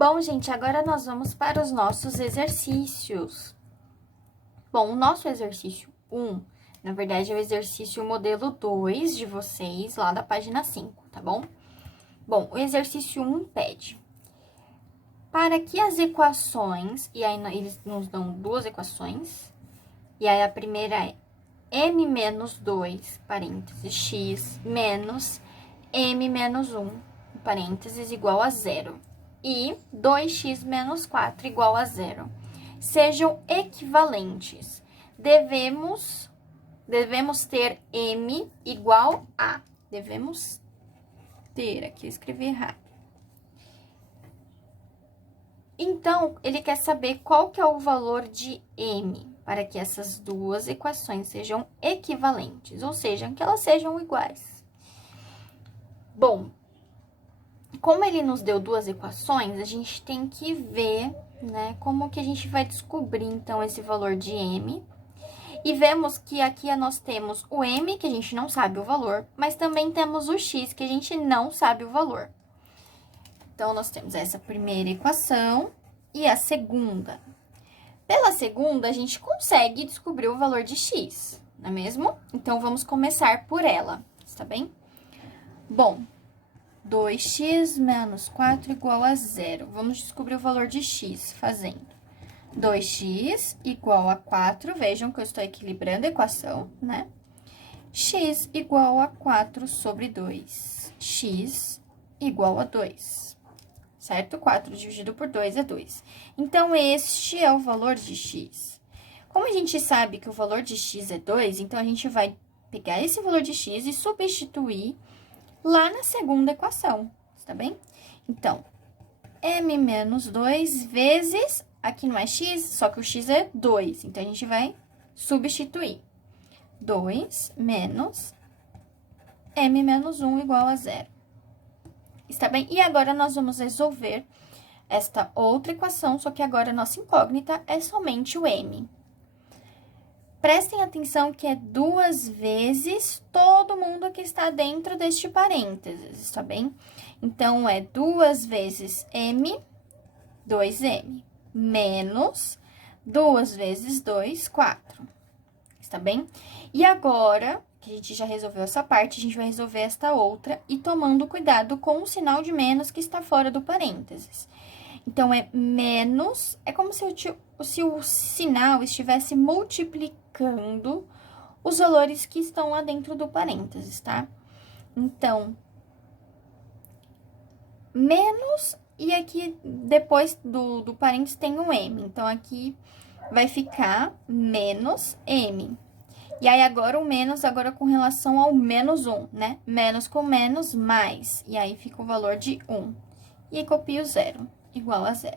Bom, gente, agora nós vamos para os nossos exercícios. Bom, o nosso exercício 1, na verdade, é o exercício modelo 2 de vocês, lá da página 5, tá bom? Bom, o exercício 1 pede para que as equações, e aí eles nos dão duas equações, e aí a primeira é m menos 2, parênteses, x, menos m menos 1, parênteses, igual a 0. E 2x menos 4 igual a 0. Sejam equivalentes. Devemos ter m igual a. Devemos ter, aqui eu escrevi errado. Então, ele quer saber qual que é o valor de m para que essas duas equações sejam equivalentes, ou seja, que elas sejam iguais. Bom, como ele nos deu duas equações, a gente tem que ver, né, como que a gente vai descobrir, então, esse valor de m. E vemos que aqui nós temos o m, que a gente não sabe o valor, mas também temos o x, que a gente não sabe o valor. Então, nós temos essa primeira equação e a segunda. Pela segunda, a gente consegue descobrir o valor de x, não é mesmo? Então, vamos começar por ela, está bem? Bom, 2x menos 4 igual a 0. Vamos descobrir o valor de x fazendo 2x igual a 4. Vejam que eu estou equilibrando a equação, né? X igual a 4 sobre 2. X igual a 2. Certo? 4 dividido por 2 é 2. Então, este é o valor de x. Como a gente sabe que o valor de x é 2, então a gente vai pegar esse valor de x e substituir lá na segunda equação, tá bem? Então, m menos 2 vezes, aqui não é x, só que o x é 2, então a gente vai substituir. 2 menos m menos 1 igual a 0. Está bem? E agora nós vamos resolver esta outra equação, só que agora a nossa incógnita é somente o m. Prestem atenção que é 2 vezes todo mundo que está dentro deste parênteses, está bem? Então, é 2 vezes m, 2m, menos 2 vezes 2, 4, está bem? E agora, que a gente já resolveu essa parte, a gente vai resolver esta outra e tomando cuidado com o sinal de menos que está fora do parênteses. Então, é menos, é como se o sinal estivesse multiplicando os valores que estão lá dentro do parênteses, tá? Então, menos, e aqui depois do parênteses tem um m. Então, aqui vai ficar menos m. E aí, agora o menos, agora com relação ao menos 1, né? Menos com menos, mais. E aí, fica o valor de 1. E aí, copio 0. Igual a 0.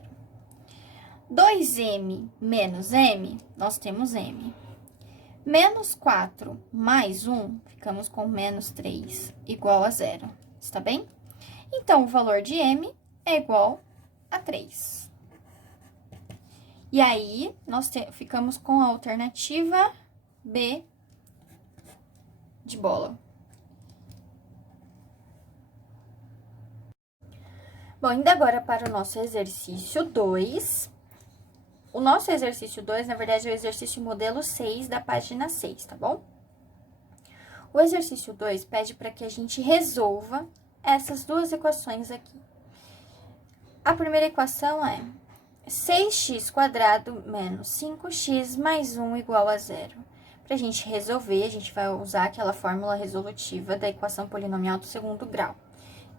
2m menos m, nós temos m. Menos 4 mais 1, ficamos com menos 3, igual a 0. Está bem? Então, o valor de m é igual a 3. E aí, nós ficamos com a alternativa B de bola. Bom, indo agora para o nosso exercício 2. O nosso exercício 2, na verdade, é o exercício modelo 6 da página 6, tá bom? O exercício 2 pede para que a gente resolva essas duas equações aqui. A primeira equação é 6x² menos 5x mais 1 igual a 0. Para a gente resolver, a gente vai usar aquela fórmula resolutiva da equação polinomial do segundo grau,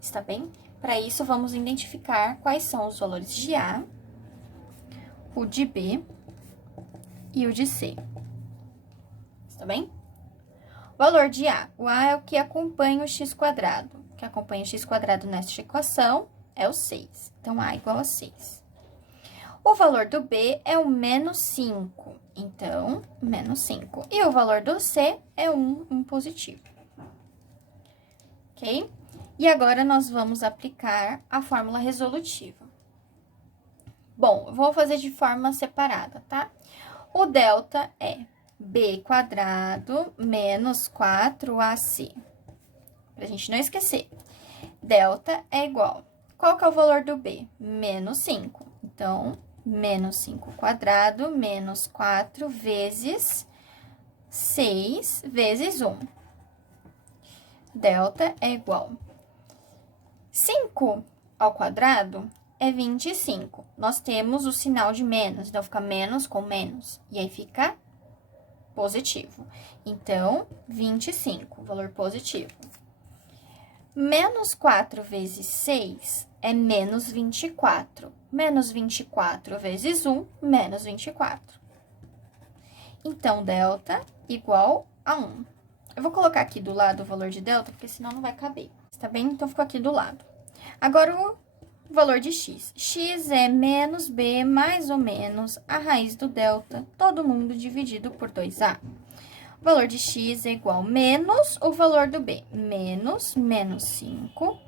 está bem? Para isso, vamos identificar quais são os valores de A, o de B e o de C. Está bem? O valor de A. O A é o que acompanha o x². O que acompanha o x² nesta equação é o 6. Então, A igual a 6. O valor do B é o menos 5. Então, menos 5. E o valor do C é 1 positivo. Ok? E agora, nós vamos aplicar a fórmula resolutiva. Bom, eu vou fazer de forma separada, tá? O delta é b² menos 4ac. Pra gente não esquecer. Delta é igual. qual que é o valor do b? Menos 5. Então, menos 5 quadrado, menos 4 vezes 6 vezes 1. Delta é igual 5 ao quadrado é 25. Nós temos o sinal de menos, então fica menos com menos, e aí fica positivo. Então, 25, valor positivo. Menos 4 vezes 6 é menos 24. Menos 24 vezes 1, menos 24. Então, delta igual a 1. Eu vou colocar aqui do lado o valor de delta, porque senão não vai caber. Tá bem? Então, ficou aqui do lado. Agora, o valor de x. X é menos b mais ou menos a raiz do delta, todo mundo dividido por 2a. O valor de x é igual menos o valor do b. Menos 5,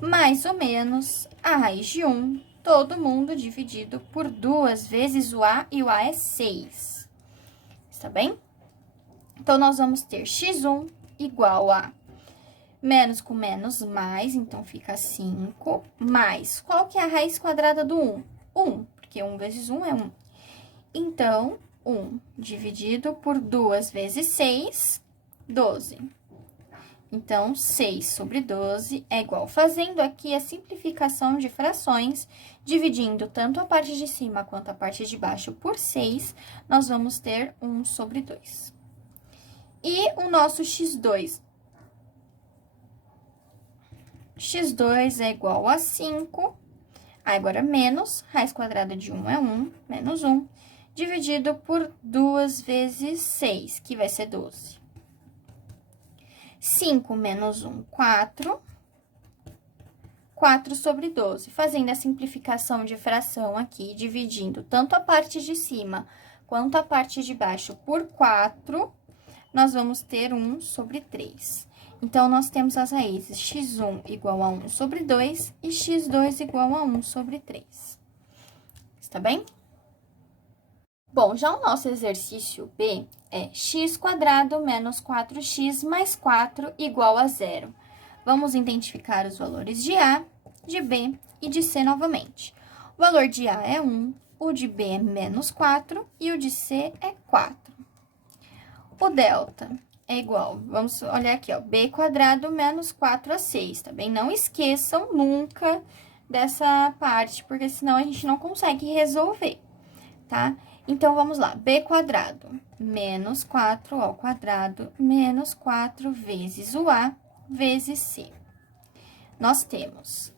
mais ou menos a raiz de 1, todo mundo dividido por 2 vezes o a, e o a é 6. Está bem? Então, nós vamos ter x1 igual a menos com menos mais, então fica 5, mais, qual que é a raiz quadrada do 1? 1, porque 1 vezes 1 é 1. Então, 1 dividido por 2 vezes 6, 12. Então, 6 sobre 12 é igual. Fazendo aqui a simplificação de frações, dividindo tanto a parte de cima quanto a parte de baixo por 6, nós vamos ter 1 sobre 2. E o nosso x2? x2 é igual a 5, agora menos, raiz quadrada de 1 é 1, menos 1, dividido por 2 vezes 6, que vai ser 12. 5 menos 1, 4. 4 sobre 12. Fazendo a simplificação de fração aqui, dividindo tanto a parte de cima quanto a parte de baixo por 4, nós vamos ter 1 sobre 3. Então, nós temos as raízes x1 igual a 1 sobre 2 e x2 igual a 1 sobre 3. Está bem? Bom, já o nosso exercício B é x quadrado menos 4x mais 4 igual a 0. Vamos identificar os valores de A, de B e de C novamente. O valor de A é 1, o de B é menos 4 e o de C é 4. O delta é igual, vamos olhar aqui, ó, b quadrado menos 4ac, tá bem? Não esqueçam nunca dessa parte, porque senão a gente não consegue resolver, tá? Então, vamos lá, b quadrado menos 4 ao quadrado menos 4 vezes o a vezes c. Nós temos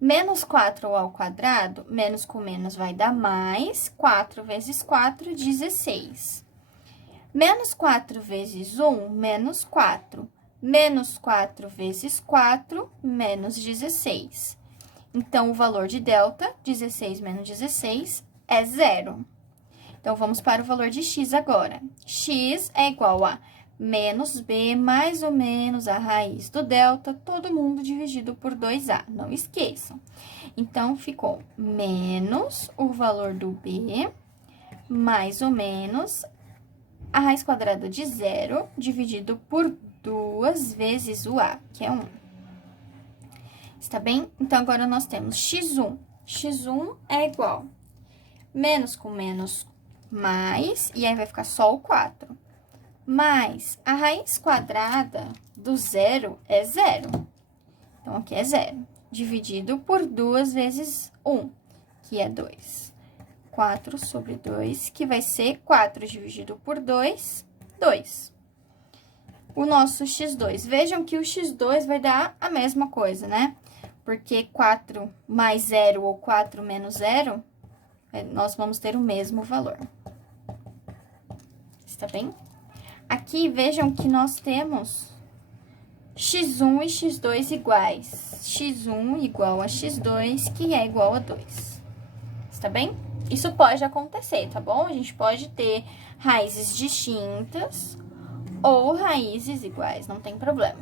menos 4 ao quadrado, menos com menos vai dar mais, 4 vezes 4, 16. Menos 4 vezes 1, menos 4. Menos 4 vezes 4, menos 16. Então, o valor de delta, 16 menos 16, é 0. Então, vamos para o valor de x agora. X é igual a menos b mais ou menos a raiz do delta, todo mundo dividido por 2a. Não esqueçam. Então, ficou menos o valor do b, mais ou menos a raiz quadrada de 0 dividido por 2 vezes o a, que é 1. Está bem? Então, agora nós temos x1. x1 é igual menos com menos mais, e aí vai ficar só o 4. Mais a raiz quadrada do 0 é 0. Então, aqui é 0. Dividido por 2 vezes 1, que é 2. 4 sobre 2, que vai ser 4 dividido por 2, 2. O nosso x2, vejam que o x2 vai dar a mesma coisa, né? Porque 4 mais 0 ou 4 menos 0, nós vamos ter o mesmo valor. Está bem? Aqui, vejam que nós temos x1 e x2 iguais. x1 igual a x2, que é igual a 2. Está bem? Isso pode acontecer, tá bom? A gente pode ter raízes distintas ou raízes iguais, não tem problema.